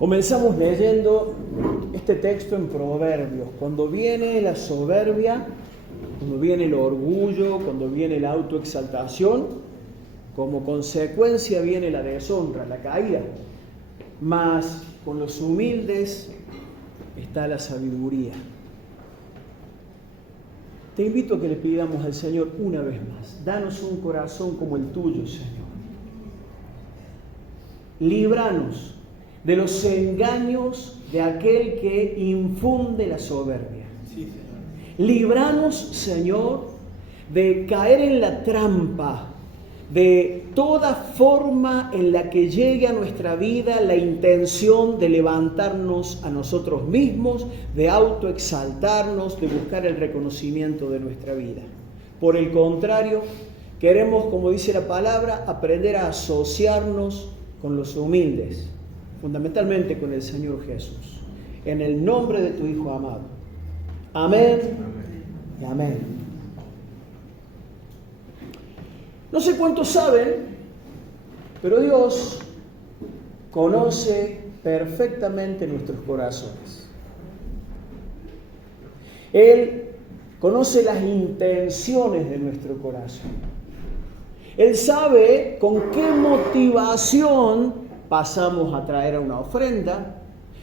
Comenzamos leyendo este texto en Proverbios. Cuando viene la soberbia, cuando viene el orgullo, cuando viene la autoexaltación, como consecuencia viene la deshonra, la caída. Mas con los humildes está la sabiduría. Te invito a que le pidamos al Señor una vez más: danos un corazón como el tuyo, Señor. Líbranos de los engaños de aquel que infunde la soberbia. Sí, Señor. Líbranos, Señor, de caer en la trampa de toda forma en la que llegue a nuestra vida la intención de levantarnos a nosotros mismos, de autoexaltarnos, de buscar el reconocimiento de nuestra vida. Por el contrario, queremos, como dice la palabra, aprender a asociarnos con los humildes, fundamentalmente con el Señor Jesús. En el nombre de tu Hijo amado. Amén y amén. No sé cuántos saben, pero Dios conoce perfectamente nuestros corazones. Él conoce las intenciones de nuestro corazón. Él sabe con qué motivación pasamos a traer a una ofrenda.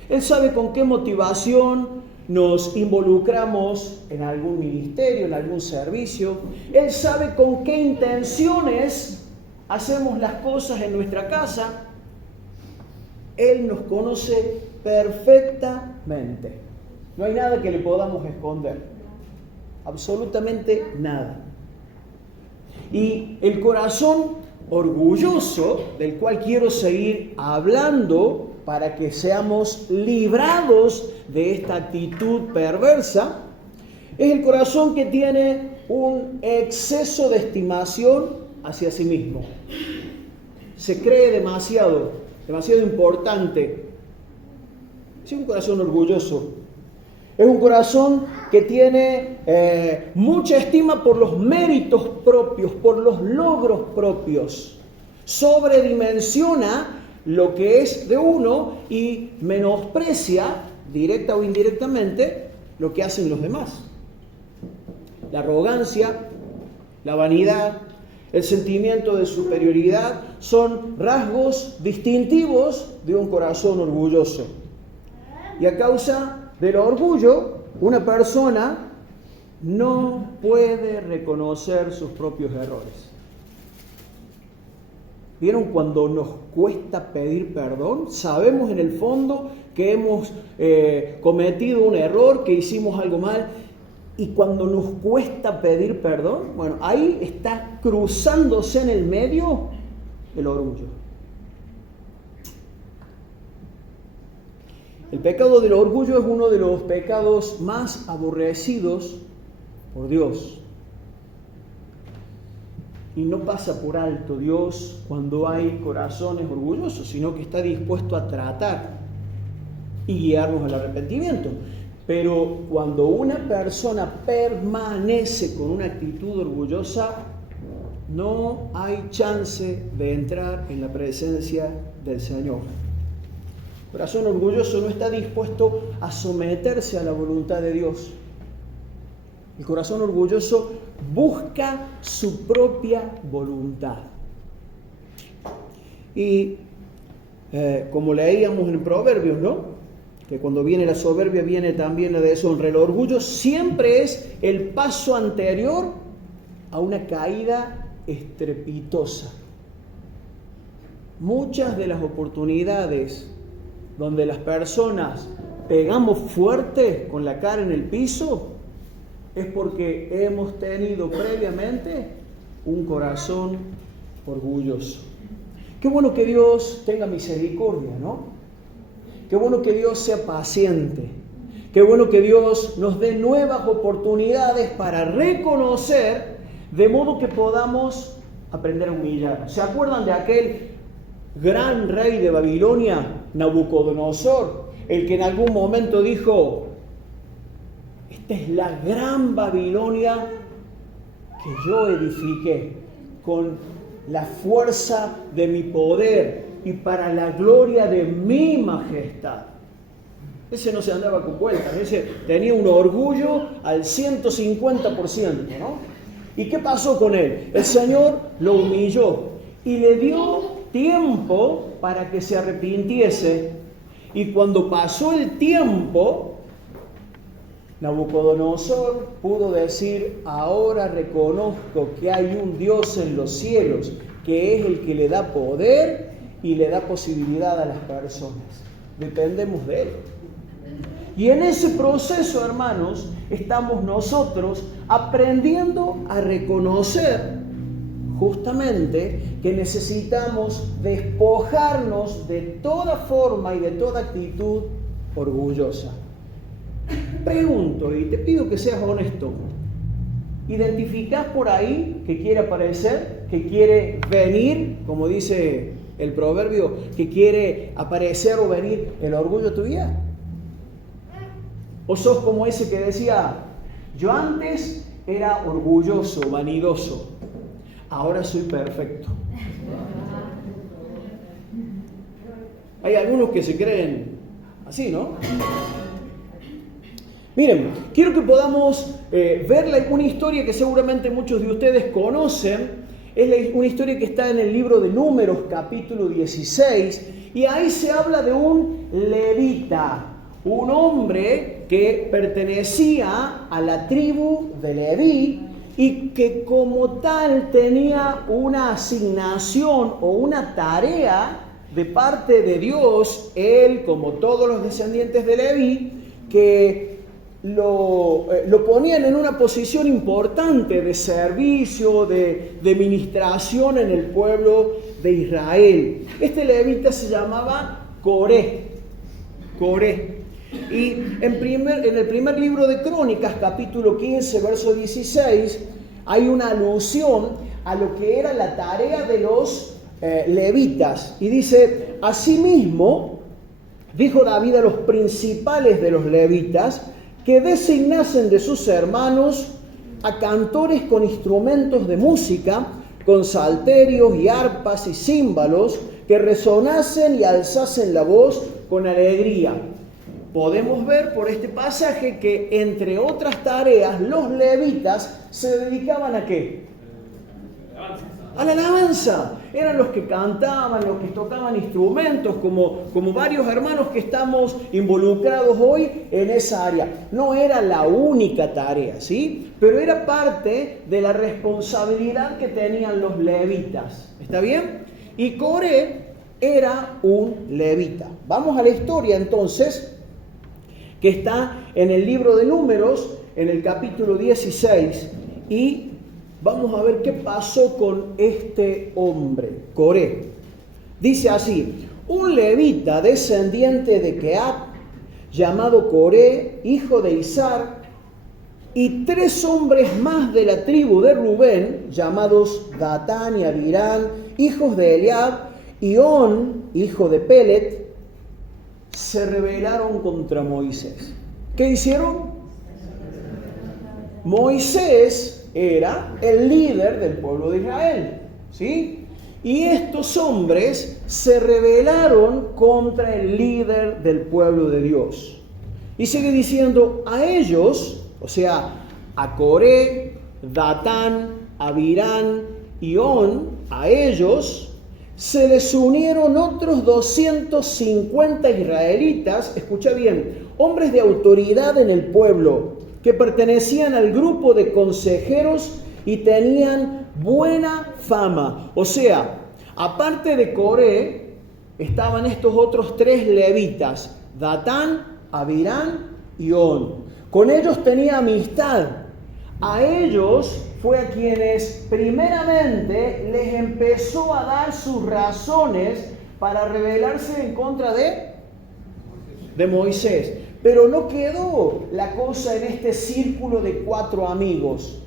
Él sabe con qué motivación nos involucramos en algún ministerio, en algún servicio. Él sabe con qué intenciones hacemos las cosas en nuestra casa. Él nos conoce perfectamente. No hay nada que le podamos esconder. Absolutamente nada. Y el corazón orgulloso, del cual quiero seguir hablando para que seamos librados de esta actitud perversa, es el corazón que tiene un exceso de estimación hacia sí mismo. Se cree demasiado importante. Es un corazón orgulloso. Es un corazón que tiene mucha estima por los méritos propios, por los logros propios. Sobredimensiona lo que es de uno y menosprecia, directa o indirectamente, lo que hacen los demás. La arrogancia, la vanidad, el sentimiento de superioridad son rasgos distintivos de un corazón orgulloso. Y a causa del orgullo, una persona no puede reconocer sus propios errores. ¿Vieron cuando nos cuesta pedir perdón? Sabemos en el fondo que hemos cometido un error, que hicimos algo mal, y cuando nos cuesta pedir perdón, bueno, ahí está cruzándose en el medio el orgullo. El pecado del orgullo es uno de los pecados más aborrecidos por Dios. Y no pasa por alto Dios cuando hay corazones orgullosos, sino que está dispuesto a tratar y guiarnos al arrepentimiento. Pero cuando una persona permanece con una actitud orgullosa, no hay chance de entrar en la presencia del Señor. El corazón orgulloso no está dispuesto a someterse a la voluntad de Dios. El corazón orgulloso busca su propia voluntad. Y como leíamos en Proverbios, ¿no? Que cuando viene la soberbia viene también la deshonra. El orgullo siempre es el paso anterior a una caída estrepitosa. Muchas de las oportunidades donde las personas pegamos fuerte con la cara en el piso es porque hemos tenido previamente un corazón orgulloso. Qué bueno que Dios tenga misericordia, ¿no? Qué bueno que Dios sea paciente. Qué bueno que Dios nos dé nuevas oportunidades para reconocer, de modo que podamos aprender a humillar. ¿Se acuerdan de aquel gran rey de Babilonia, Nabucodonosor, el que en algún momento dijo: esta es la gran Babilonia que yo edifiqué con la fuerza de mi poder y para la gloria de mi majestad. Ese no se andaba con vueltas, ese tenía un orgullo al 150%, ¿no? ¿Y qué pasó con él? El Señor lo humilló y le dio tiempo para que se arrepintiese. Y cuando pasó el tiempo, Nabucodonosor pudo decir: ahora reconozco que hay un Dios en los cielos, que es el que le da poder y le da posibilidad a las personas. Dependemos de Él. Y en ese proceso, hermanos, estamos nosotros aprendiendo a reconocer justamente que necesitamos despojarnos de toda forma y de toda actitud orgullosa. Pregunto y te pido que seas honesto. ¿Identificás por ahí que quiere aparecer, que quiere venir, como dice el proverbio, que quiere aparecer o venir el orgullo a tu vida? ¿O sos como ese que decía: yo antes era orgulloso, vanidoso, ahora soy perfecto? Hay algunos que se creen así, ¿no? Miren, quiero que podamos ver una historia que seguramente muchos de ustedes conocen. Es una historia que está en el libro de Números, capítulo 16, y ahí se habla de un levita, un hombre que pertenecía a la tribu de Leví y que como tal tenía una asignación o una tarea de parte de Dios, él como todos los descendientes de Leví, que lo ponían en una posición importante de servicio, de ministración en el pueblo de Israel. Este levita se llamaba Coré. Y en el primer libro de Crónicas, capítulo 15, verso 16, hay una alusión a lo que era la tarea de los levitas. Y dice: asimismo, dijo David a los principales de los levitas que designasen de sus hermanos a cantores con instrumentos de música, con salterios y arpas y címbalos, que resonasen y alzasen la voz con alegría. Podemos ver por este pasaje que, entre otras tareas, los levitas se dedicaban ¿a qué? A la alabanza. Eran los que cantaban, los que tocaban instrumentos, como varios hermanos que estamos involucrados hoy en esa área. No era la única tarea, ¿sí? Pero era parte de la responsabilidad que tenían los levitas. ¿Está bien? Y Coré era un levita. Vamos a la historia entonces, que está en el libro de Números, en el capítulo 16, y vamos a ver qué pasó con este hombre, Coré. Dice así: un levita descendiente de Kehat, llamado Coré, hijo de Izar, y 3 hombres más de la tribu de Rubén, llamados Datán y Abirán, hijos de Eliab, y On, hijo de Pelet, se rebelaron contra Moisés. ¿Qué hicieron? Moisés era el líder del pueblo de Israel, ¿sí? Y estos hombres se rebelaron contra el líder del pueblo de Dios. Y sigue diciendo: a ellos, o sea, a Coré, Datán, Abirán y On, a ellos se les unieron otros 250 israelitas, escucha bien, hombres de autoridad en el pueblo, que pertenecían al grupo de consejeros y tenían buena fama. O sea, aparte de Coré, estaban estos otros 3 levitas, Datán, Abirán y On. Con ellos tenía amistad. A ellos fue a quienes primeramente les empezó a dar sus razones para rebelarse en contra de Moisés. Pero no quedó la cosa en este círculo de 4 amigos.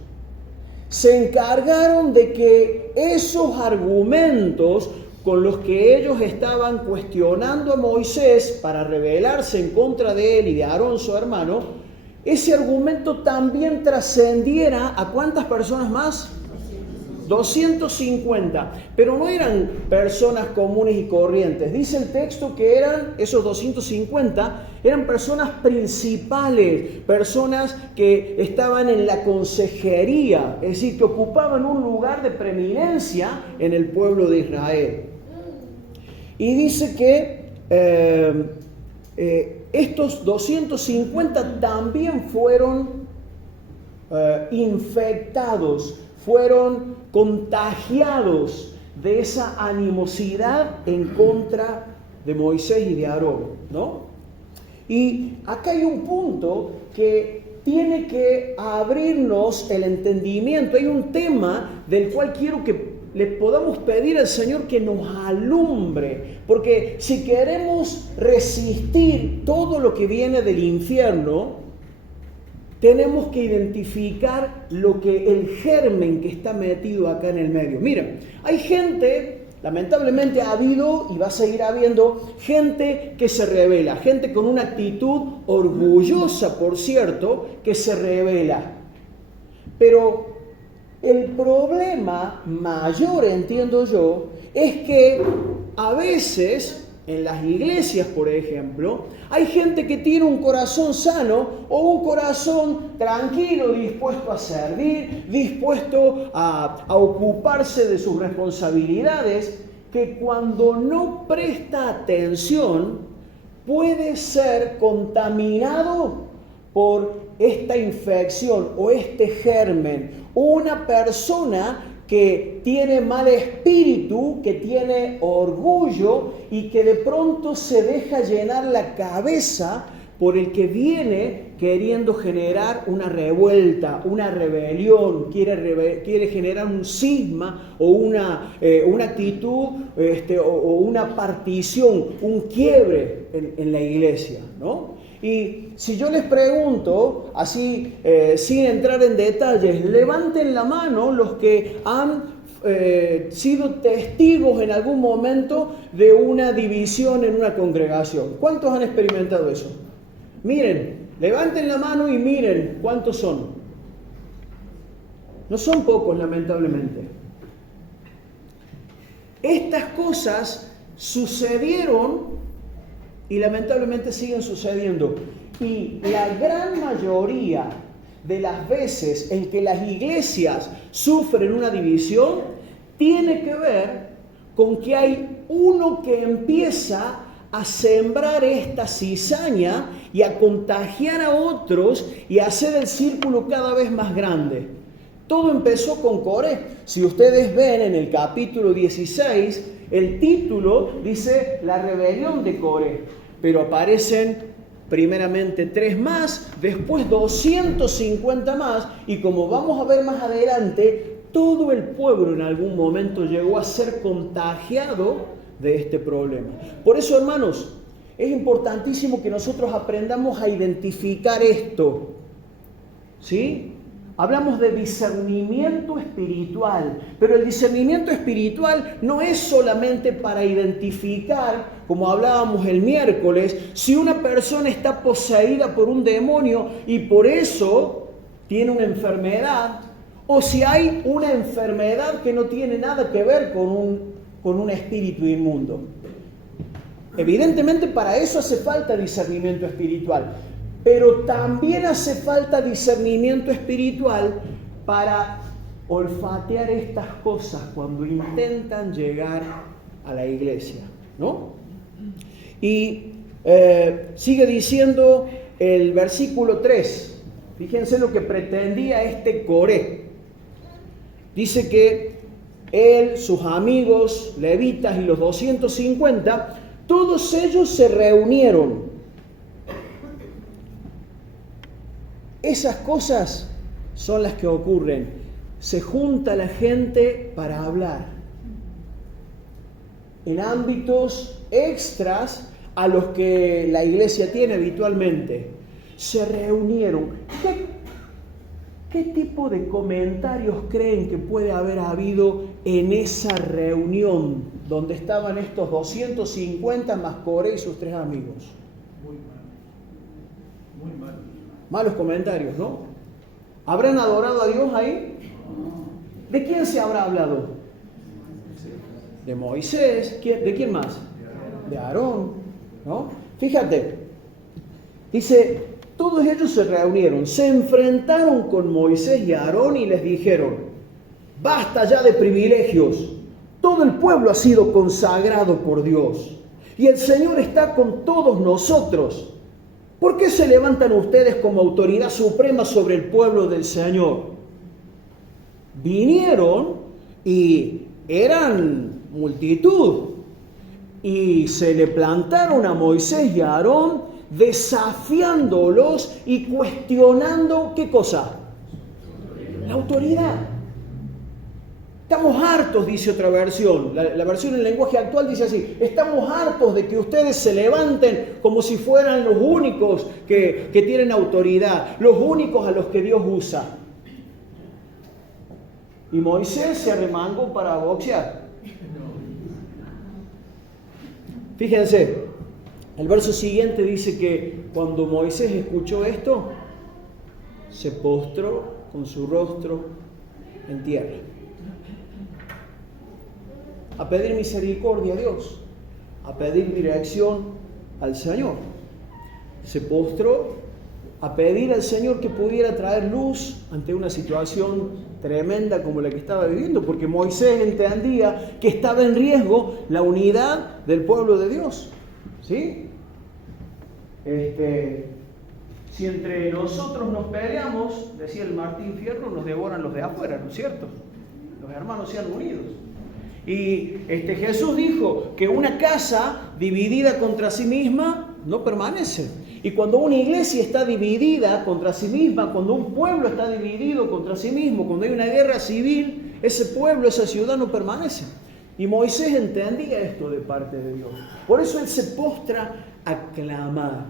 Se encargaron de que esos argumentos con los que ellos estaban cuestionando a Moisés para rebelarse en contra de él y de Aarón, su hermano, ese argumento también trascendiera ¿a cuántas personas más? 250, pero no eran personas comunes y corrientes. Dice el texto que eran, esos 250, eran personas principales, personas que estaban en la consejería, es decir, que ocupaban un lugar de preeminencia en el pueblo de Israel. Y dice que estos 250 también fueron infectados, fueron contagiados de esa animosidad en contra de Moisés y de Aarón, ¿no? Y acá hay un punto que tiene que abrirnos el entendimiento. Hay un tema del cual quiero que le podamos pedir al Señor que nos alumbre, porque si queremos resistir todo lo que viene del infierno, tenemos que identificar el germen que está metido acá en el medio. Miren, hay gente, lamentablemente ha habido y va a seguir habiendo gente que se rebela, gente con una actitud orgullosa, por cierto, que se rebela. Pero el problema mayor, entiendo yo, es que a veces en las iglesias, por ejemplo, hay gente que tiene un corazón sano o un corazón tranquilo, dispuesto a servir, dispuesto a ocuparse de sus responsabilidades, que cuando no presta atención puede ser contaminado por esta infección o este germen. Una persona que tiene mal espíritu, que tiene orgullo y que de pronto se deja llenar la cabeza por el que viene queriendo generar una revuelta, una rebelión, quiere generar un cisma o una actitud o una partición, un quiebre en la iglesia, ¿no? Y si yo les pregunto, así sin entrar en detalles, levanten la mano los que han sido testigos en algún momento de una división en una congregación. ¿Cuántos han experimentado eso? Miren, levanten la mano y miren cuántos son. No son pocos, lamentablemente. Estas cosas sucedieron y lamentablemente siguen sucediendo. Y la gran mayoría de las veces en que las iglesias sufren una división tiene que ver con que hay uno que empieza a sembrar esta cizaña y a contagiar a otros y a hacer el círculo cada vez más grande. Todo empezó con Coré. Si ustedes ven en el capítulo 16, el título dice La rebelión de Coré. Pero aparecen primeramente 3 más, después 250 más, y como vamos a ver más adelante, todo el pueblo en algún momento llegó a ser contagiado de este problema. Por eso, hermanos, es importantísimo que nosotros aprendamos a identificar esto, ¿sí? Hablamos de discernimiento espiritual, pero el discernimiento espiritual no es solamente para identificar, como hablábamos el miércoles, si una persona está poseída por un demonio y por eso tiene una enfermedad, o si hay una enfermedad que no tiene nada que ver con un espíritu inmundo. Evidentemente para eso hace falta discernimiento espiritual. Pero también hace falta discernimiento espiritual para olfatear estas cosas cuando intentan llegar a la iglesia, ¿no? Y sigue diciendo el versículo 3. Fíjense lo que pretendía este Coré. Dice que él, sus amigos, levitas y los 250, todos ellos se reunieron. Esas cosas son las que ocurren. Se junta la gente para hablar en ámbitos extras a los que la iglesia tiene habitualmente. Se reunieron. ¿Qué tipo de comentarios creen que puede haber habido en esa reunión donde estaban estos 250 más Coré y sus 3 amigos? Muy mal. Malos comentarios, ¿no? ¿Habrán adorado a Dios ahí? ¿De quién se habrá hablado? De Moisés. ¿De quién más? De Aarón, ¿no? Fíjate, dice, todos ellos se reunieron, se enfrentaron con Moisés y Aarón y les dijeron, basta ya de privilegios, todo el pueblo ha sido consagrado por Dios y el Señor está con todos nosotros. ¿Por qué se levantan ustedes como autoridad suprema sobre el pueblo del Señor? Vinieron y eran multitud y se le plantaron a Moisés y a Aarón desafiándolos y cuestionando ¿qué cosa? La autoridad. Estamos hartos, dice otra versión, la versión en lenguaje actual dice así, estamos hartos de que ustedes se levanten como si fueran los únicos que tienen autoridad, los únicos a los que Dios usa. Y Moisés se arremangó para boxear. Fíjense, el verso siguiente dice que cuando Moisés escuchó esto, se postró con su rostro en tierra. A pedir misericordia a Dios, a pedir dirección al Señor. Se postró a pedir al Señor que pudiera traer luz ante una situación tremenda como la que estaba viviendo, porque Moisés entendía que estaba en riesgo la unidad del pueblo de Dios. ¿Sí? Si entre nosotros nos peleamos, decía el Martín Fierro, nos devoran los de afuera, ¿no es cierto? Los hermanos sean unidos. Y Jesús dijo que una casa dividida contra sí misma no permanece. Y cuando una iglesia está dividida contra sí misma, cuando un pueblo está dividido contra sí mismo, cuando hay una guerra civil, ese pueblo, esa ciudad no permanece. Y Moisés entendía esto de parte de Dios. Por eso él se postra a clamar.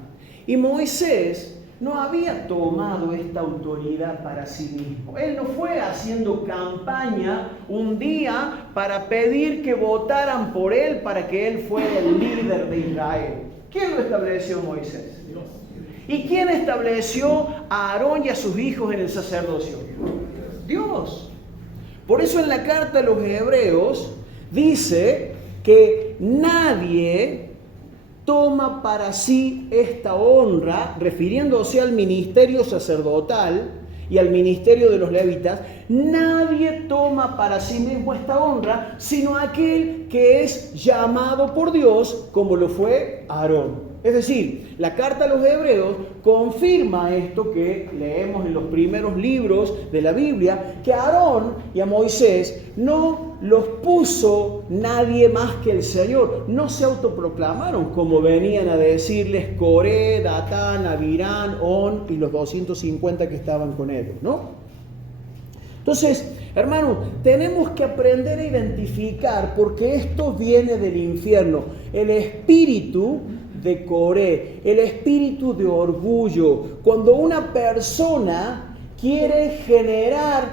Y Moisés no había tomado esta autoridad para sí mismo. Él no fue haciendo campaña un día para pedir que votaran por él para que él fuera el líder de Israel. ¿Quién lo estableció? Moisés. Dios. ¿Y quién estableció a Aarón y a sus hijos en el sacerdocio? Dios. Por eso en la carta a los Hebreos dice que nadie toma para sí esta honra, refiriéndose al ministerio sacerdotal y al ministerio de los levitas. Nadie toma para sí mismo esta honra, sino aquel que es llamado por Dios, como lo fue Aarón. Es decir, la carta a los Hebreos confirma esto que leemos en los primeros libros de la Biblia, que a Aarón y a Moisés no los puso nadie más que el Señor. No se autoproclamaron como venían a decirles Coré, Datán, Abirán, On y los 250 que estaban con ellos, ¿no? Entonces, hermano, tenemos que aprender a identificar, porque esto viene del infierno, el espíritu de Coré, el espíritu de orgullo. Cuando una persona quiere generar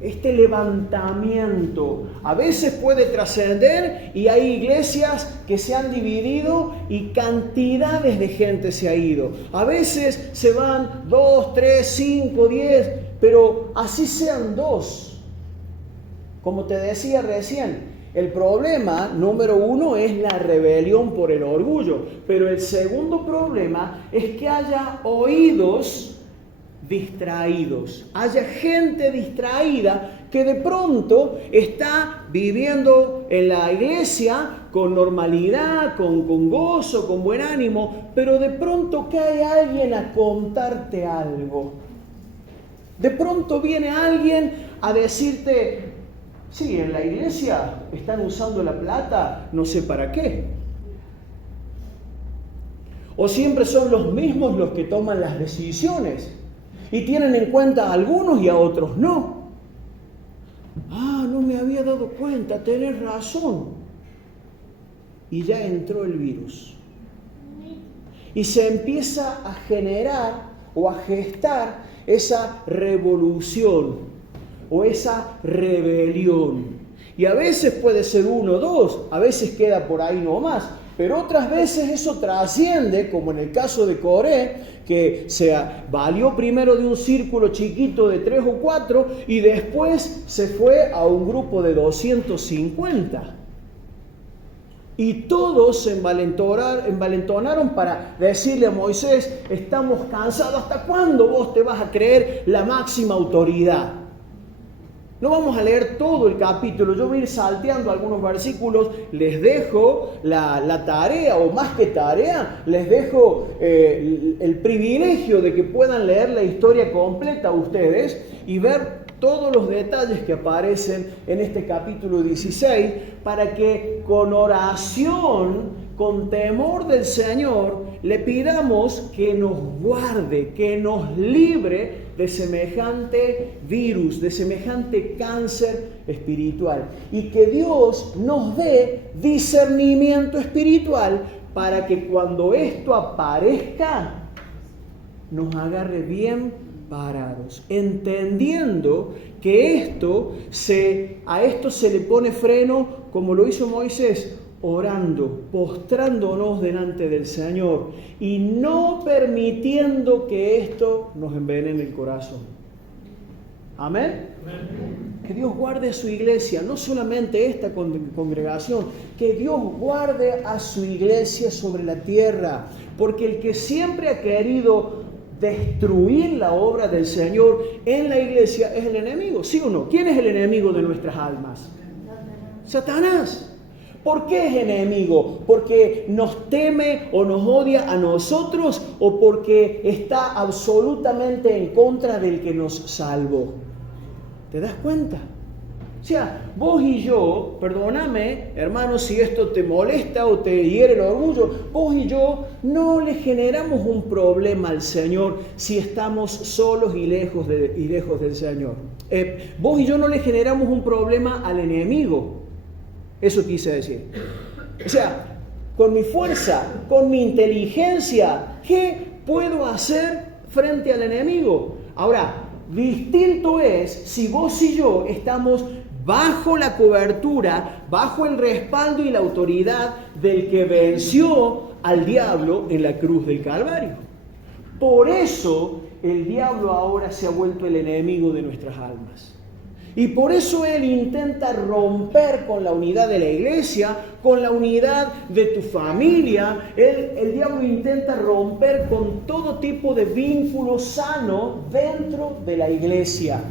este levantamiento, a veces puede trascender y hay iglesias que se han dividido y cantidades de gente se ha ido. A veces se van 2, 3, 5, 10, pero así sean 2. Como te decía recién, el problema número 1 es la rebelión por el orgullo, pero el segundo problema es que haya oídos distraídos, haya gente distraída que de pronto está viviendo en la iglesia con normalidad, con gozo, con buen ánimo, pero de pronto cae alguien a contarte algo. De pronto viene alguien a decirte, sí, en la iglesia están usando la plata, no sé para qué. O siempre son los mismos los que toman las decisiones y tienen en cuenta a algunos y a otros no. Ah, no me había dado cuenta, tenés razón. Y ya entró el virus. Y se empieza a generar o a gestar esa revolución o esa rebelión. Y a veces puede ser 1 o 2, a veces queda por ahí nomás. Pero otras veces eso trasciende, como en el caso de Coré, que se valió primero de un círculo chiquito de 3 o 4 y después se fue a un grupo de 250. Y todos se envalentonaron para decirle a Moisés: estamos cansados, ¿hasta cuándo vos te vas a creer la máxima autoridad? No vamos a leer todo el capítulo, yo voy a ir salteando algunos versículos, les dejo la tarea, o más que tarea, les dejo el privilegio de que puedan leer la historia completa ustedes y ver todos los detalles que aparecen en este capítulo 16, para que con oración, con temor del Señor, le pidamos que nos guarde, que nos libre de semejante virus, de semejante cáncer espiritual, y que Dios nos dé discernimiento espiritual para que cuando esto aparezca nos agarre bien parados, entendiendo que a esto se le pone freno, como lo hizo Moisés, orando, postrándonos delante del Señor y no permitiendo que esto nos envenene el corazón. Amén. Que Dios guarde a su iglesia, no solamente esta congregación, que Dios guarde a su iglesia sobre la tierra, porque el que siempre ha querido destruir la obra del Señor en la iglesia es el enemigo, ¿sí o no? ¿Quién es el enemigo de nuestras almas? Satanás. ¿Por qué es enemigo? ¿Porque nos teme o nos odia a nosotros o porque está absolutamente en contra del que nos salvó? ¿Te das cuenta? O sea, vos y yo, perdóname, hermano, si esto te molesta o te hiere el orgullo, vos y yo no le generamos un problema al Señor si estamos solos y lejos del Señor. Vos y yo no le generamos un problema al enemigo. Eso quise decir. O sea, con mi fuerza, con mi inteligencia, ¿qué puedo hacer frente al enemigo? Ahora, distinto es si vos y yo estamos bajo la cobertura, bajo el respaldo y la autoridad del que venció al diablo en la cruz del Calvario. Por eso el diablo ahora se ha vuelto el enemigo de nuestras almas. Y por eso él intenta romper con la unidad de la iglesia, con la unidad de tu familia. El diablo intenta romper con todo tipo de vínculo sano dentro de la iglesia.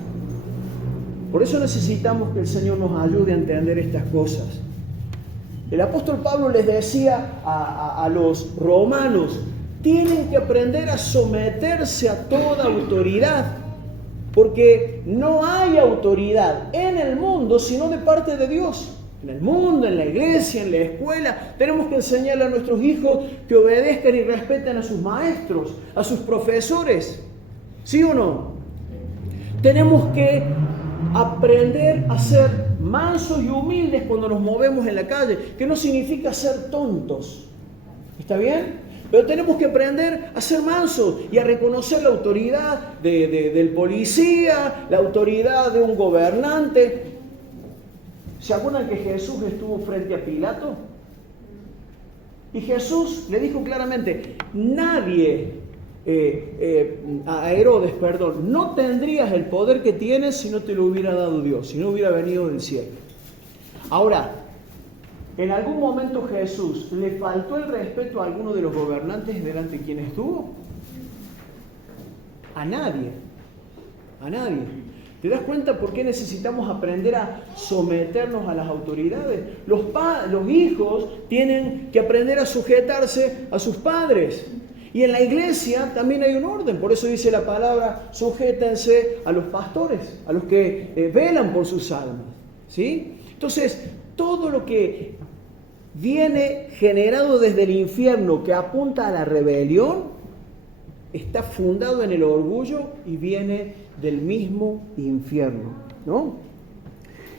Por eso necesitamos que el Señor nos ayude a entender estas cosas. El apóstol Pablo les decía a los romanos: tienen que aprender a someterse a toda autoridad, porque no hay autoridad en el mundo sino de parte de Dios. En el mundo, en la iglesia, en la escuela, tenemos que enseñarle a nuestros hijos que obedezcan y respeten a sus maestros, a sus profesores. ¿Sí o no? Tenemos que aprender a ser mansos y humildes cuando nos movemos en la calle, que no significa ser tontos. ¿Está bien? Pero tenemos que aprender a ser mansos y a reconocer la autoridad del policía, la autoridad de un gobernante. ¿Se acuerdan que Jesús estuvo frente a Pilato? Y Jesús le dijo claramente: a Herodes, no tendrías el poder que tienes si no te lo hubiera dado Dios, si no hubiera venido del cielo. Ahora, ¿en algún momento Jesús le faltó el respeto a alguno de los gobernantes delante de quien estuvo? A nadie. A nadie. ¿Te das cuenta por qué necesitamos aprender a someternos a las autoridades? Los hijos tienen que aprender a sujetarse a sus padres. Y en la iglesia también hay un orden. Por eso dice la palabra: sujétense a los pastores, a los que velan por sus almas. ¿Sí? Entonces, todo lo que viene generado desde el infierno que apunta a la rebelión está fundado en el orgullo y viene del mismo infierno, ¿no?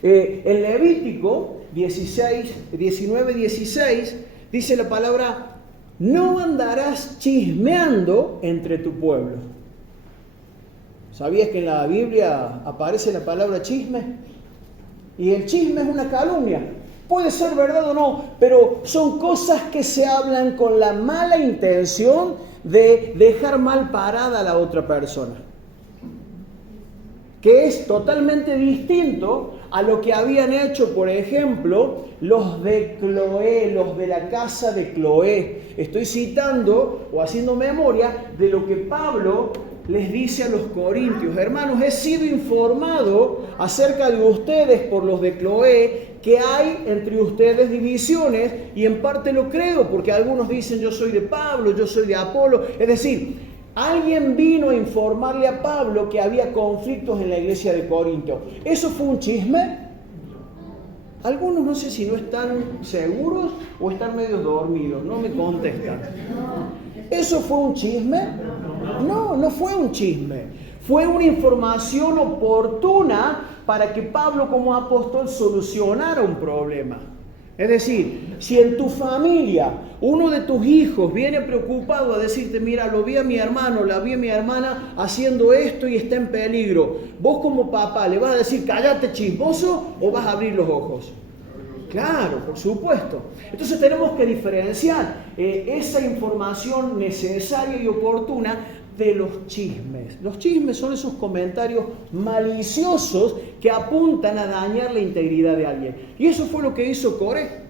En Levítico 19:16 dice la palabra: no andarás chismeando entre tu pueblo. ¿Sabías que en la Biblia aparece la palabra chisme? Y el chisme es una calumnia. Puede ser verdad o no, pero son cosas que se hablan con la mala intención de dejar mal parada a la otra persona. Que es totalmente distinto a lo que habían hecho, por ejemplo, los de Cloé, los de la casa de Cloé. Estoy citando o haciendo memoria de lo que Pablo les dice a los corintios: hermanos, he sido informado acerca de ustedes por los de Cloé, que hay entre ustedes divisiones, y en parte lo creo, porque algunos dicen yo soy de Pablo, yo soy de Apolo. Es decir, alguien vino a informarle a Pablo que había conflictos en la iglesia de Corinto. ¿Eso fue un chisme? Algunos no sé si no están seguros o están medio dormidos, no me contestan. ¿Eso fue un chisme? No, no fue un chisme. Fue una información oportuna para que Pablo como apóstol solucionara un problema. Es decir, si en tu familia uno de tus hijos viene preocupado a decirte: mira, lo vi a mi hermano, la vi a mi hermana haciendo esto y está en peligro, vos como papá le vas a decir: cállate chismoso, o vas a abrir los ojos. Claro, por supuesto. Entonces tenemos que diferenciar esa información necesaria y oportuna de los chismes. Los chismes son esos comentarios maliciosos que apuntan a dañar la integridad de alguien. Y eso fue lo que hizo Coré.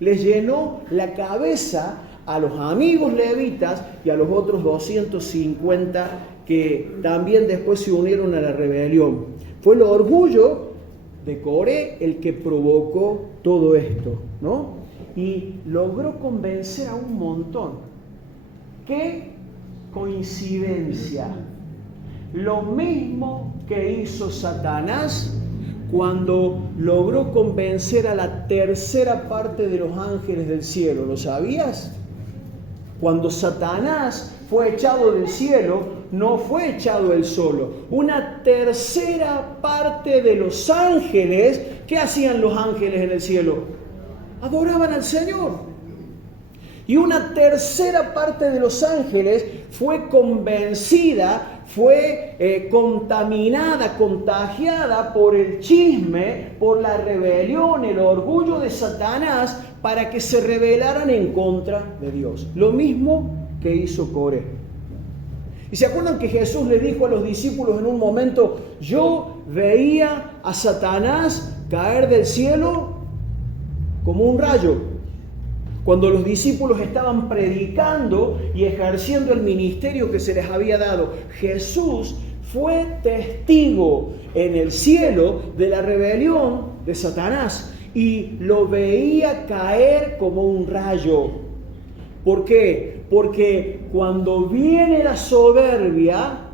Les llenó la cabeza a los amigos levitas y a los otros 250 que también después se unieron a la rebelión. Fue el orgullo de Coré el que provocó todo esto, ¿no? Y logró convencer a un montón. ¿Qué coincidencia? Lo mismo que hizo Satanás cuando logró convencer a la tercera parte de los ángeles del cielo. ¿Lo sabías? Cuando Satanás fue echado del cielo, no fue echado él solo. Una tercera parte de los ángeles, ¿qué hacían los ángeles en el cielo? Adoraban al Señor. Y una tercera parte de los ángeles fue convencida, fue contaminada, contagiada por el chisme, por la rebelión, el orgullo de Satanás, para que se rebelaran en contra de Dios. Lo mismo que hizo Coré. ¿Y se acuerdan que Jesús le dijo a los discípulos en un momento: yo veía a Satanás caer del cielo como un rayo? Cuando los discípulos estaban predicando y ejerciendo el ministerio que se les había dado, Jesús fue testigo en el cielo de la rebelión de Satanás y lo veía caer como un rayo. ¿Por qué? Porque cuando viene la soberbia,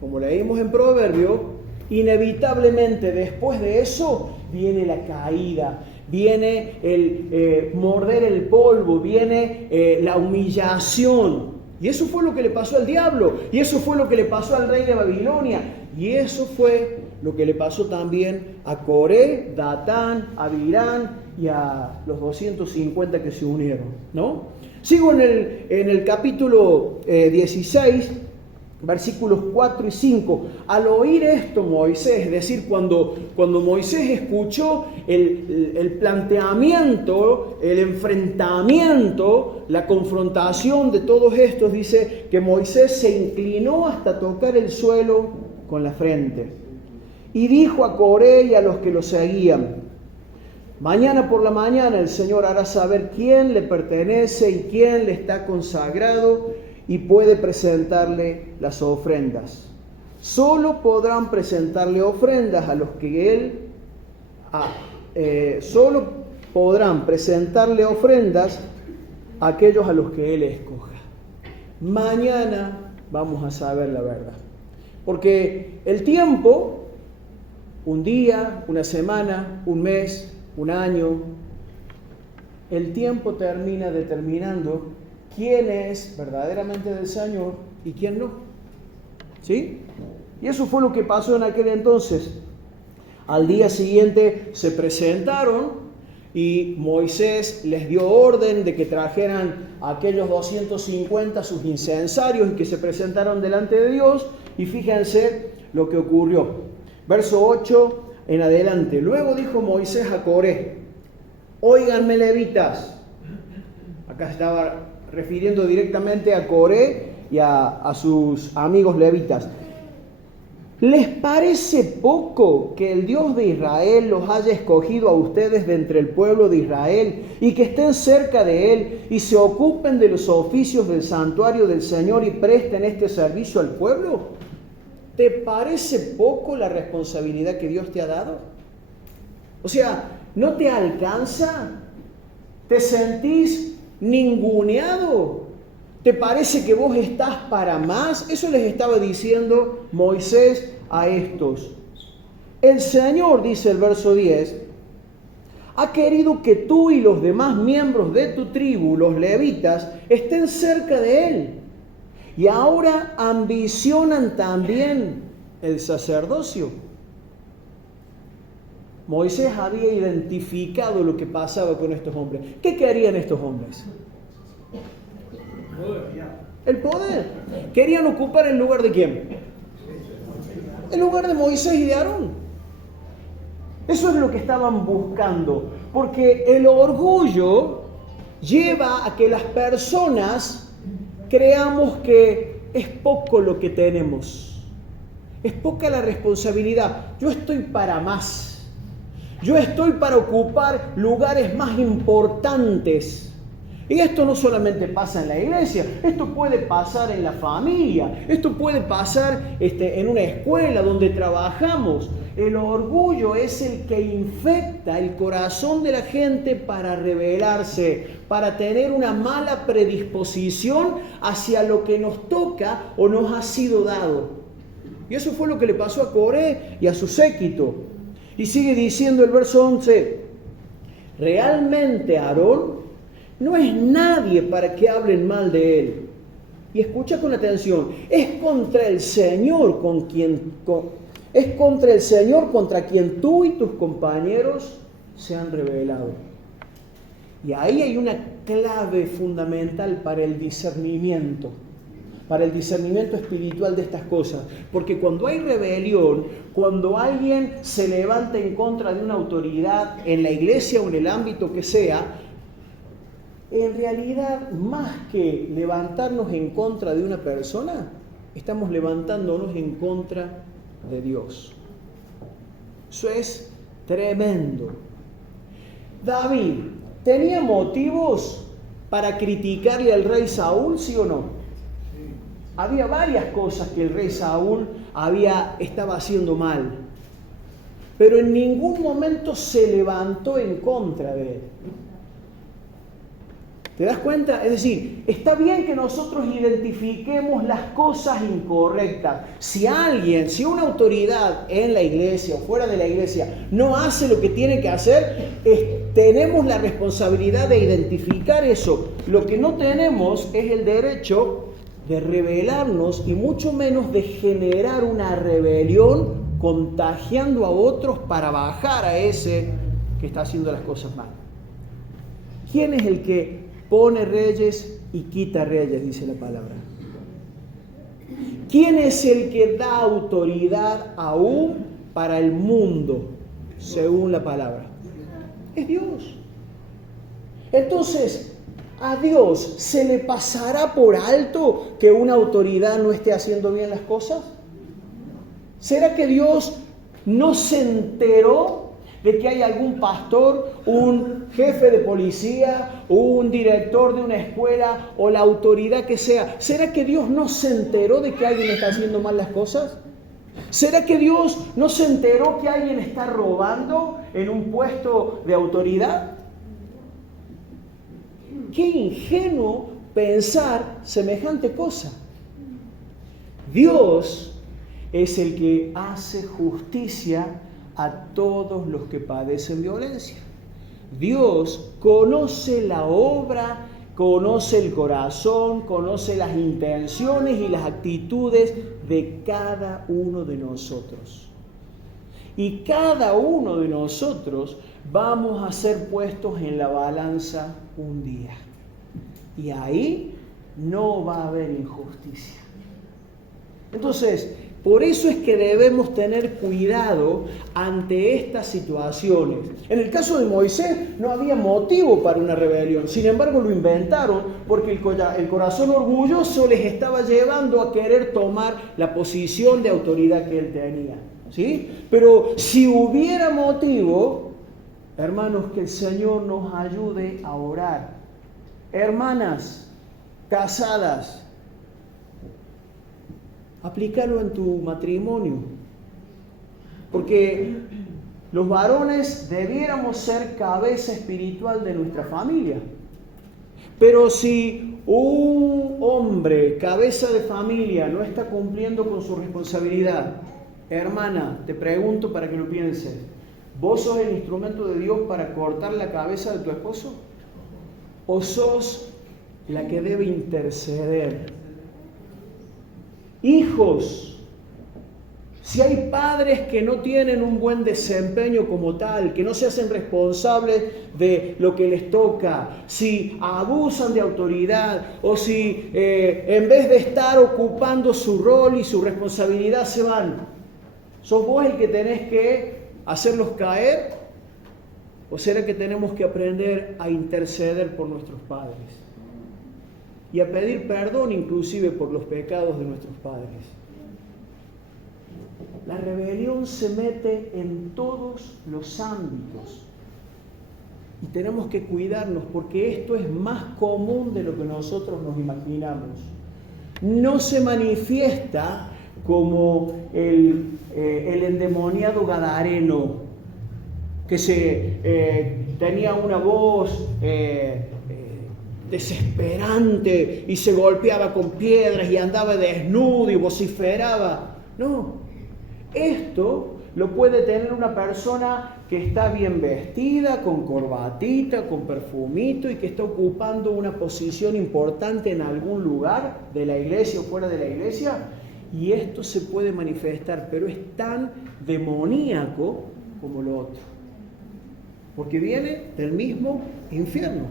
como leímos en Proverbio, inevitablemente después de eso viene la caída. Viene el morder el polvo, viene la humillación. Y eso fue lo que le pasó al diablo, y eso fue lo que le pasó al rey de Babilonia, y eso fue lo que le pasó también a Coré, Datán, Abirán y a los 250 que se unieron, ¿no? Sigo en el capítulo 16, versículos 4 y 5. Al oír esto Moisés, es decir, cuando Moisés escuchó el planteamiento, el enfrentamiento, la confrontación de todos estos, dice que Moisés se inclinó hasta tocar el suelo con la frente. Y dijo a Coré y a los que lo seguían: mañana por la mañana el Señor hará saber quién le pertenece y quién le está consagrado y puede presentarle las ofrendas. Solo podrán presentarle ofrendas a los que solo podrán presentarle ofrendas a aquellos a los que él escoja. Mañana vamos a saber la verdad. Porque el tiempo, un día, una semana, un mes, un año, el tiempo termina determinando quién es verdaderamente del Señor y quién no. ¿Sí? Y eso fue lo que pasó en aquel entonces. Al día siguiente se presentaron y Moisés les dio orden de que trajeran a aquellos 250 sus incensarios y que se presentaron delante de Dios. Y fíjense lo que ocurrió. Verso 8 en adelante. Luego dijo Moisés a Coré: Óiganme, levitas. Acá estaba refiriendo directamente a Coré y a sus amigos levitas. ¿Les parece poco que el Dios de Israel los haya escogido a ustedes de entre el pueblo de Israel y que estén cerca de Él y se ocupen de los oficios del santuario del Señor y presten este servicio al pueblo? ¿Te parece poco la responsabilidad que Dios te ha dado? O sea, ¿no te alcanza? ¿Te sentís ninguneado? ¿Te parece que vos estás para más? Eso les estaba diciendo Moisés a estos. El Señor, dice el verso 10, ha querido que tú y los demás miembros de tu tribu, los levitas, estén cerca de Él. Y ahora ambicionan también el sacerdocio. Moisés había identificado lo que pasaba con estos hombres. ¿Qué querían estos hombres? El poder. ¿Querían ocupar el lugar de quién? El lugar de Moisés y de Aarón. Eso es lo que estaban buscando. Porque el orgullo lleva a que las personas creamos que es poco lo que tenemos. Es poca la responsabilidad. Yo estoy para más. Yo estoy para ocupar lugares más importantes. Y esto no solamente pasa en la iglesia, esto puede pasar en la familia, esto puede pasar en una escuela donde trabajamos. El orgullo es el que infecta el corazón de la gente para rebelarse, para tener una mala predisposición hacia lo que nos toca o nos ha sido dado. Y eso fue lo que le pasó a Coré y a su séquito. Y sigue diciendo el verso 11, realmente Aarón no es nadie para que hablen mal de él. Y escucha con atención, es contra el Señor contra quien tú y tus compañeros se han rebelado. Y ahí hay una clave fundamental para el discernimiento espiritual de estas cosas. Porque cuando hay rebelión, cuando alguien se levanta en contra de una autoridad en la iglesia o en el ámbito que sea, en realidad, más que levantarnos en contra de una persona, estamos levantándonos en contra de Dios. Eso es tremendo. David, ¿tenía motivos para criticarle al rey Saúl, sí o no? Sí. Había varias cosas que el rey Saúl estaba haciendo mal, pero en ningún momento se levantó en contra de él. ¿Te das cuenta? Es decir, está bien que nosotros identifiquemos las cosas incorrectas. Si una autoridad en la iglesia o fuera de la iglesia no hace lo que tiene que hacer, tenemos la responsabilidad de identificar eso. Lo que no tenemos es el derecho de rebelarnos y mucho menos de generar una rebelión contagiando a otros para bajar a ese que está haciendo las cosas mal. ¿Quién es el que pone reyes y quita reyes, dice la palabra? ¿Quién es el que da autoridad aún para el mundo, según la palabra? Es Dios. Entonces, ¿a Dios se le pasará por alto que una autoridad no esté haciendo bien las cosas? ¿Será que Dios no se enteró de que hay algún pastor, un jefe de policía, un director de una escuela o la autoridad que sea? ¿Será que Dios no se enteró de que alguien está haciendo mal las cosas? ¿Será que Dios no se enteró que alguien está robando en un puesto de autoridad? Qué ingenuo pensar semejante cosa. Dios es el que hace justicia a todos los que padecen violencia. Dios conoce la obra, conoce el corazón, conoce las intenciones y las actitudes de cada uno de nosotros. Y cada uno de nosotros vamos a ser puestos en la balanza un día. Y ahí no va a haber injusticia. Entonces, Por eso es que debemos tener cuidado ante estas situaciones. En el caso de Moisés no había motivo para una rebelión, sin embargo lo inventaron porque el corazón orgulloso les estaba llevando a querer tomar la posición de autoridad que él tenía, ¿sí? Pero si hubiera motivo, hermanos, que el Señor nos ayude a orar. Hermanas casadas, aplícalo en tu matrimonio, porque los varones debiéramos ser cabeza espiritual de nuestra familia. Pero si un hombre, cabeza de familia, no está cumpliendo con su responsabilidad, hermana, te pregunto para que lo pienses, ¿vos sos el instrumento de Dios para cortar la cabeza de tu esposo? ¿O sos la que debe interceder? Hijos, si hay padres que no tienen un buen desempeño como tal, que no se hacen responsables de lo que les toca, si abusan de autoridad o si en vez de estar ocupando su rol y su responsabilidad se van, ¿sos vos el que tenés que hacerlos caer? ¿O será que tenemos que aprender a interceder por nuestros padres? Y a pedir perdón inclusive por los pecados de nuestros padres. La rebelión se mete en todos los ámbitos. Y tenemos que cuidarnos porque esto es más común de lo que nosotros nos imaginamos. No se manifiesta como el endemoniado gadareno, que tenía una voz desesperante y se golpeaba con piedras y andaba desnudo y vociferaba. No, esto lo puede tener una persona que está bien vestida, con corbatita, con perfumito y que está ocupando una posición importante en algún lugar de la iglesia o fuera de la iglesia, y esto se puede manifestar, pero es tan demoníaco como lo otro, porque viene del mismo infierno.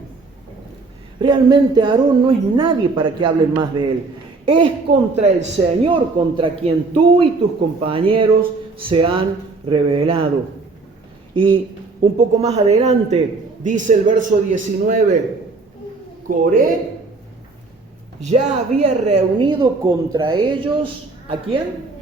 Realmente Aarón no es nadie para que hablen más de él. Es contra el Señor, contra quien tú y tus compañeros se han rebelado. Y un poco más adelante dice el verso 19, Coré ya había reunido contra ellos, ¿a quién?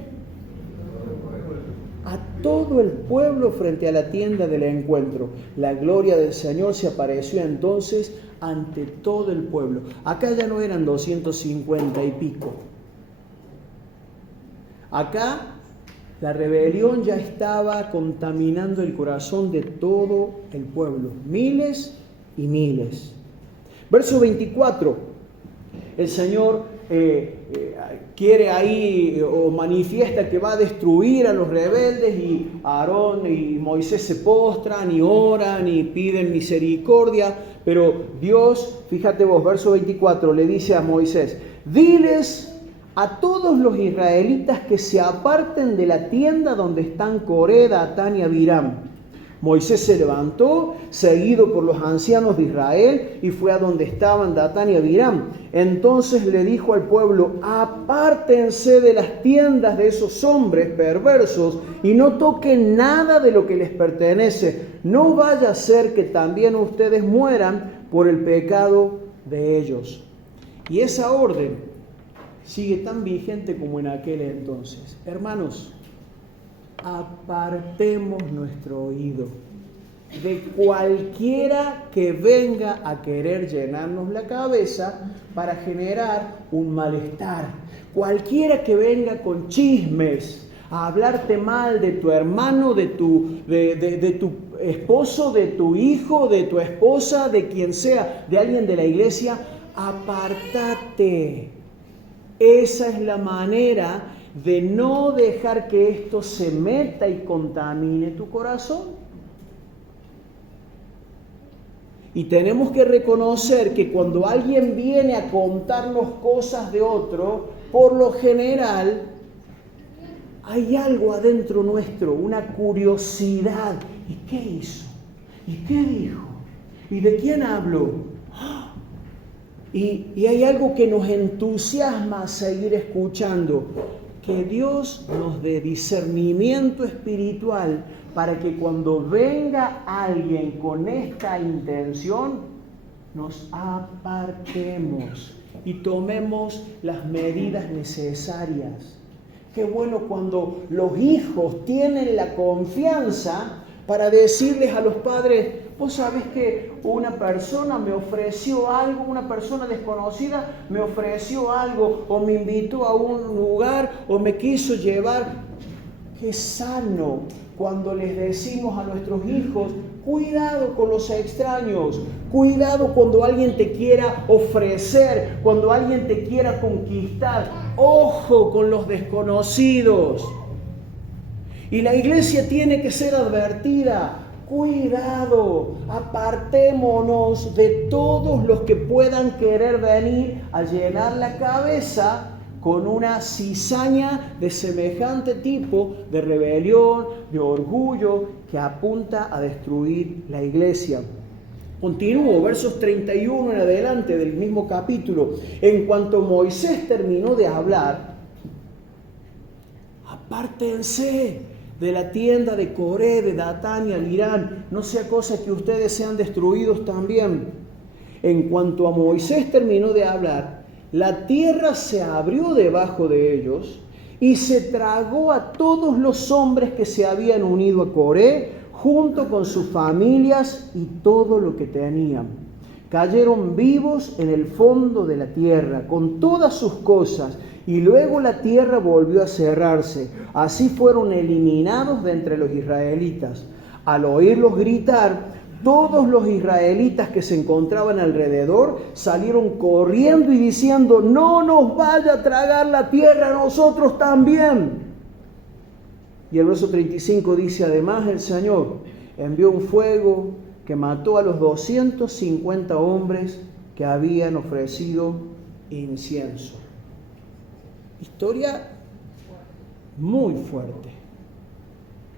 A todo el pueblo frente a la tienda del encuentro. La gloria del Señor se apareció entonces ante todo el pueblo. Acá ya no eran 250 y pico. Acá la rebelión ya estaba contaminando el corazón de todo el pueblo. Miles y miles. Verso 24. El Señor quiere ahí o manifiesta que va a destruir a los rebeldes, y Aarón y Moisés se postran y oran y piden misericordia, pero Dios, fíjate vos, verso 24, le dice a Moisés, diles a todos los israelitas que se aparten de la tienda donde están Coré, Datán y Abiram. Moisés se levantó, seguido por los ancianos de Israel, y fue a donde estaban Datán y Abiram. Entonces le dijo al pueblo, apártense de las tiendas de esos hombres perversos y no toquen nada de lo que les pertenece. No vaya a ser que también ustedes mueran por el pecado de ellos. Y esa orden sigue tan vigente como en aquel entonces. Hermanos, apartemos nuestro oído de cualquiera que venga a querer llenarnos la cabeza para generar un malestar. Cualquiera que venga con chismes a hablarte mal de tu hermano, de tu esposo, de tu hijo, de tu esposa, de quien sea, de alguien de la iglesia, apártate. Esa es la manera de no dejar que esto se meta y contamine tu corazón. Y tenemos que reconocer que cuando alguien viene a contarnos cosas de otro, por lo general hay algo adentro nuestro, una curiosidad. ¿Y qué hizo? ¿Y qué dijo? ¿Y de quién habló? Y hay algo que nos entusiasma a seguir escuchando. que Dios nos dé discernimiento espiritual para que cuando venga alguien con esta intención, nos apartemos y tomemos las medidas necesarias. Qué bueno cuando los hijos tienen la confianza para decirles a los padres: vos sabés que una persona me ofreció algo, una persona desconocida me ofreció algo, o me invitó a un lugar, o me quiso llevar. Qué sano cuando les decimos a nuestros hijos: cuidado con los extraños, cuidado cuando alguien te quiera ofrecer, cuando alguien te quiera conquistar, ojo con los desconocidos. Y la iglesia tiene que ser advertida: cuidado, apartémonos de todos los que puedan querer venir a llenar la cabeza con una cizaña de semejante tipo de rebelión, de orgullo, que apunta a destruir la iglesia. Continúo, versos 31 en adelante del mismo capítulo. En cuanto Moisés terminó de hablar, apártense de la tienda de Coré, de Datán y Abiram, no sea cosa que ustedes sean destruidos también. En cuanto a Moisés terminó de hablar, la tierra se abrió debajo de ellos y se tragó a todos los hombres que se habían unido a Coré, junto con sus familias y todo lo que tenían. Cayeron vivos en el fondo de la tierra, con todas sus cosas, y luego la tierra volvió a cerrarse. Así fueron eliminados de entre los israelitas. Al oírlos gritar, todos los israelitas que se encontraban alrededor salieron corriendo y diciendo: no nos vaya a tragar la tierra a nosotros también. Y el verso 35 dice: además el Señor envió un fuego que mató a los 250 hombres que habían ofrecido incienso. Historia muy fuerte,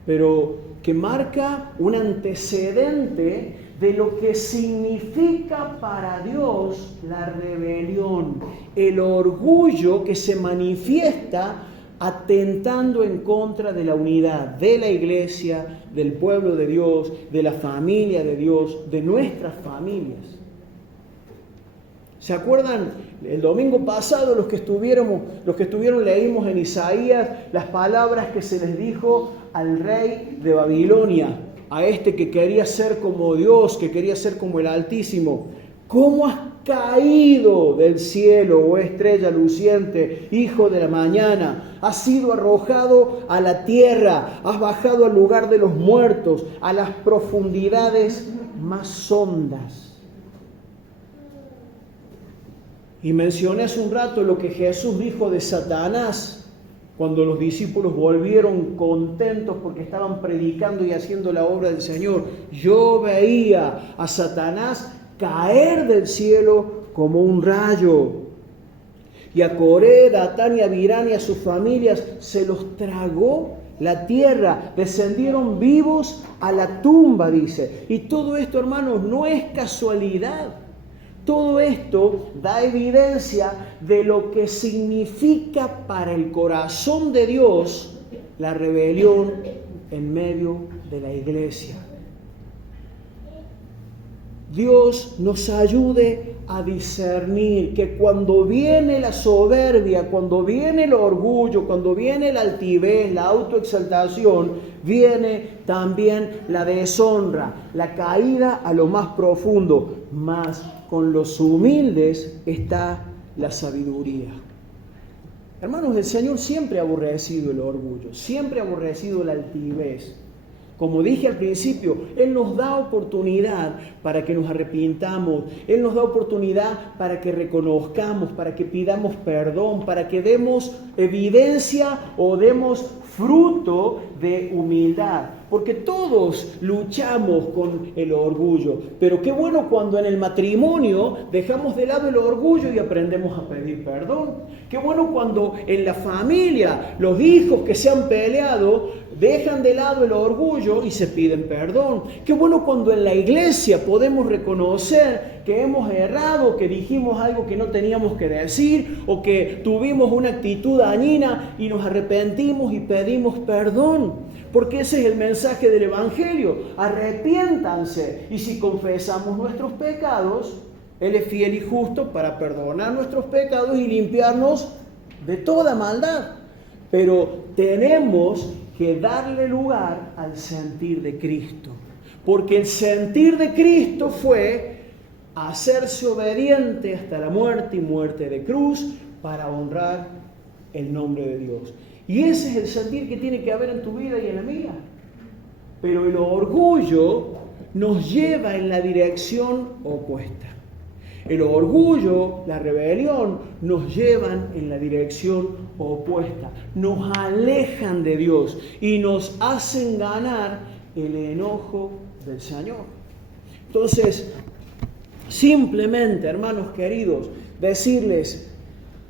pero que marca un antecedente de lo que significa para Dios la rebelión, el orgullo que se manifiesta atentando en contra de la unidad de la iglesia, del pueblo de Dios, de la familia de Dios, de nuestras familias. ¿Se acuerdan? El domingo pasado los que estuvieron leímos en Isaías las palabras que se les dijo al rey de Babilonia, a este que quería ser como Dios, que quería ser como el Altísimo. ¿Cómo has caído del cielo, oh estrella luciente, hijo de la mañana? Has sido arrojado a la tierra, has bajado al lugar de los muertos, a las profundidades más hondas. Y mencioné hace un rato lo que Jesús dijo de Satanás cuando los discípulos volvieron contentos porque estaban predicando y haciendo la obra del Señor. Yo veía a Satanás caer del cielo como un rayo. Y a Coré, Datán y Abiram y a sus familias se los tragó la tierra, descendieron vivos a la tumba, dice. Y todo esto, hermanos, no es casualidad. Todo esto da evidencia de lo que significa para el corazón de Dios la rebelión en medio de la iglesia. Dios nos ayude a discernir que cuando viene la soberbia, cuando viene el orgullo, cuando viene la altivez, la autoexaltación, viene también la deshonra, la caída a lo más profundo. Mas con los humildes está la sabiduría. Hermanos, el Señor siempre ha aborrecido el orgullo, siempre ha aborrecido la altivez. Como dije al principio, Él nos da oportunidad para que nos arrepintamos. Él nos da oportunidad para que reconozcamos, para que pidamos perdón, para que demos evidencia o demos fruto de humildad. Porque todos luchamos con el orgullo. Pero qué bueno cuando en el matrimonio dejamos de lado el orgullo y aprendemos a pedir perdón. Qué bueno cuando en la familia los hijos que se han peleado dejan de lado el orgullo y se piden perdón. Qué bueno cuando en la iglesia podemos reconocer que hemos errado, que dijimos algo que no teníamos que decir o que tuvimos una actitud dañina y nos arrepentimos y pedimos perdón. Porque ese es el mensaje del Evangelio. Arrepiéntanse, y si confesamos nuestros pecados, Él es fiel y justo para perdonar nuestros pecados y limpiarnos de toda maldad. Pero tenemos que darle lugar al sentir de Cristo. Porque el sentir de Cristo fue hacerse obediente hasta la muerte y muerte de cruz para honrar el nombre de Dios. Y ese es el sentir que tiene que haber en tu vida y en la mía. Pero el orgullo nos lleva en la dirección opuesta. El orgullo, la rebelión, nos llevan en la dirección opuesta. Nos alejan de Dios y nos hacen ganar el enojo del Señor. Entonces, simplemente, hermanos queridos, decirles,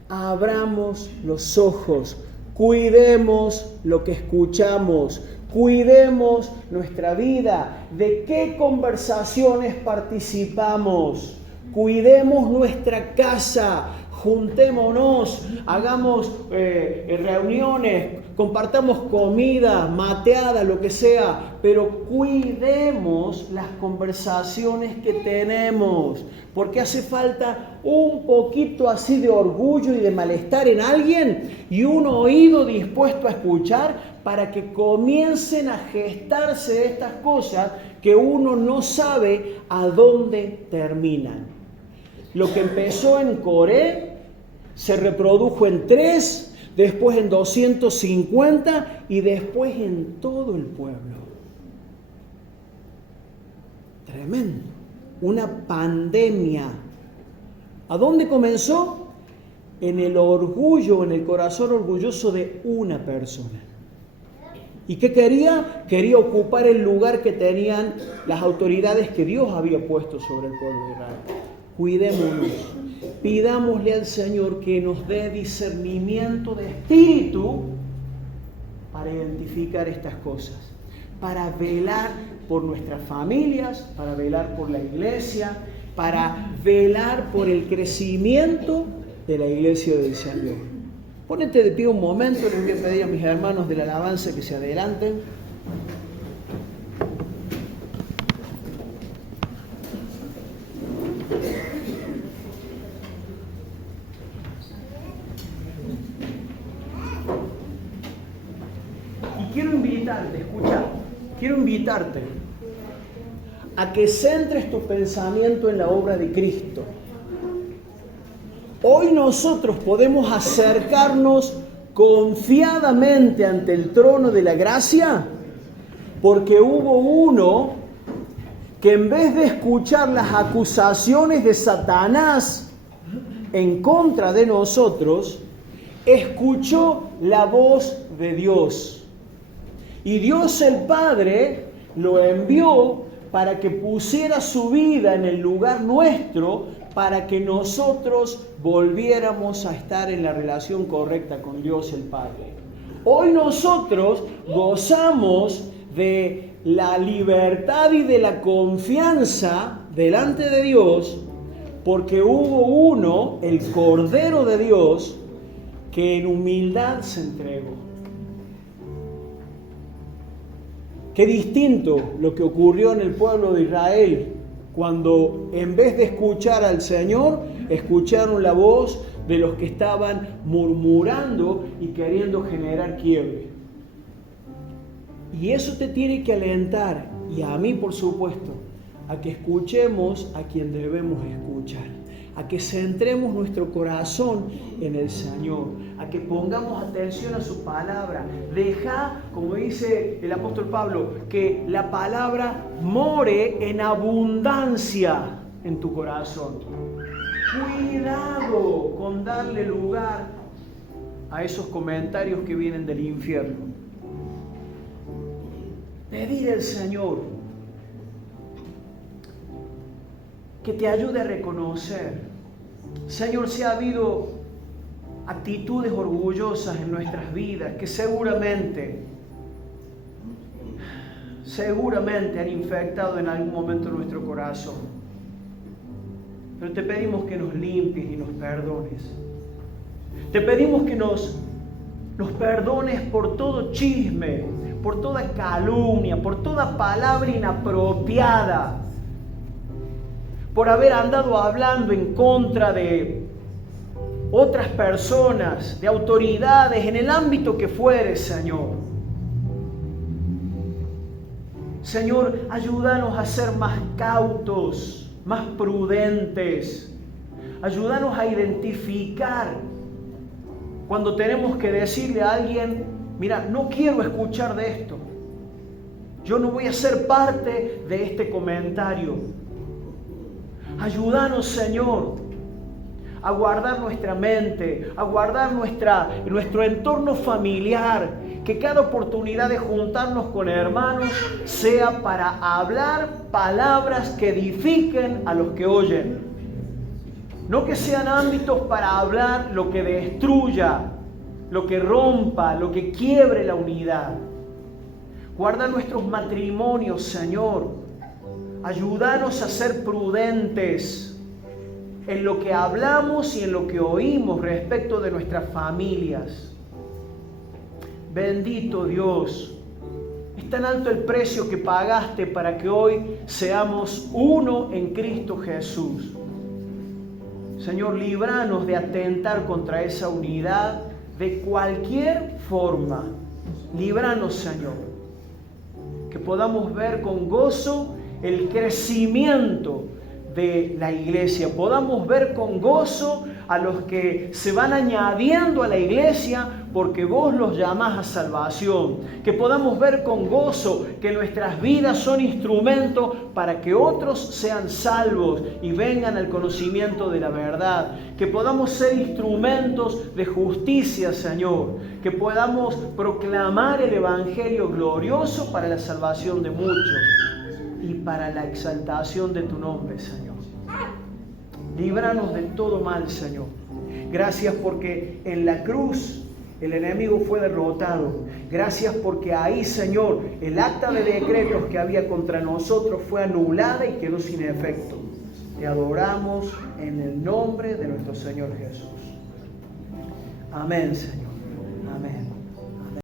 abramos los ojos, cuidemos lo que escuchamos, cuidemos nuestra vida, de qué conversaciones participamos. Cuidemos nuestra casa, juntémonos, hagamos reuniones, compartamos comida, mateada, lo que sea, pero cuidemos las conversaciones que tenemos, porque hace falta un poquito así de orgullo y de malestar en alguien y un oído dispuesto a escuchar para que comiencen a gestarse estas cosas que uno no sabe a dónde terminan. Lo que empezó en Coré se reprodujo en 3, después en 250 y después en todo el pueblo. Tremendo. Una pandemia. ¿A dónde comenzó? En el orgullo, en el corazón orgulloso de una persona. ¿Y qué quería? Quería ocupar el lugar que tenían las autoridades que Dios había puesto sobre el pueblo de Israel. Cuidémonos, pidámosle al Señor que nos dé discernimiento de espíritu para identificar estas cosas, para velar por nuestras familias, para velar por la iglesia, para velar por el crecimiento de la iglesia del Señor. Pónete de pie un momento, les voy a pedir a mis hermanos de la alabanza que se adelanten. Quiero invitarte a que centres tu pensamiento en la obra de Cristo. Hoy nosotros podemos acercarnos confiadamente ante el trono de la gracia porque hubo uno que en vez de escuchar las acusaciones de Satanás en contra de nosotros, escuchó la voz de Dios. Y Dios el Padre lo envió para que pusiera su vida en el lugar nuestro, para que nosotros volviéramos a estar en la relación correcta con Dios el Padre. Hoy nosotros gozamos de la libertad y de la confianza delante de Dios, porque hubo uno, el Cordero de Dios, que en humildad se entregó. Qué distinto lo que ocurrió en el pueblo de Israel, cuando en vez de escuchar al Señor, escucharon la voz de los que estaban murmurando y queriendo generar quiebre. Y eso te tiene que alentar, y a mí por supuesto, a que escuchemos a quien debemos escuchar, a que centremos nuestro corazón en el Señor, a que pongamos atención a su palabra. Deja, como dice el apóstol Pablo, que la palabra more en abundancia en tu corazón. Cuidado con darle lugar a esos comentarios que vienen del infierno. Pedir al Señor que te ayude a reconocer, Señor, si ha habido actitudes orgullosas en nuestras vidas que seguramente seguramente han infectado en algún momento nuestro corazón. Pero te pedimos que nos limpies y nos perdones. Te pedimos que nos perdones por todo chisme, por toda calumnia, por toda palabra inapropiada, por haber andado hablando en contra de otras personas, de autoridades, en el ámbito que fuere, Señor. Señor, ayúdanos a ser más cautos, más prudentes. Ayúdanos a identificar cuando tenemos que decirle a alguien: mira, no quiero escuchar de esto. Yo no voy a ser parte de este comentario. Ayúdanos, Señor, a guardar nuestra mente, a guardar nuestro entorno familiar, que cada oportunidad de juntarnos con hermanos sea para hablar palabras que edifiquen a los que oyen. No que sean ámbitos para hablar lo que destruya, lo que rompa, lo que quiebre la unidad. Guarda nuestros matrimonios, Señor. Ayúdanos a ser prudentes en lo que hablamos y en lo que oímos respecto de nuestras familias. Bendito Dios, es tan alto el precio que pagaste para que hoy seamos uno en Cristo Jesús. Señor, líbranos de atentar contra esa unidad de cualquier forma. Líbranos, Señor, que podamos ver con gozo el crecimiento de la iglesia, podamos ver con gozo a los que se van añadiendo a la iglesia porque vos los llamás a salvación, que podamos ver con gozo que nuestras vidas son instrumentos para que otros sean salvos y vengan al conocimiento de la verdad, que podamos ser instrumentos de justicia, Señor, que podamos proclamar el evangelio glorioso para la salvación de muchos y para la exaltación de tu nombre, Señor. Líbranos de todo mal, Señor. Gracias porque en la cruz el enemigo fue derrotado. Gracias porque ahí, Señor, el acta de decretos que había contra nosotros fue anulada y quedó sin efecto. Te adoramos en el nombre de nuestro Señor Jesús. Amén, Señor.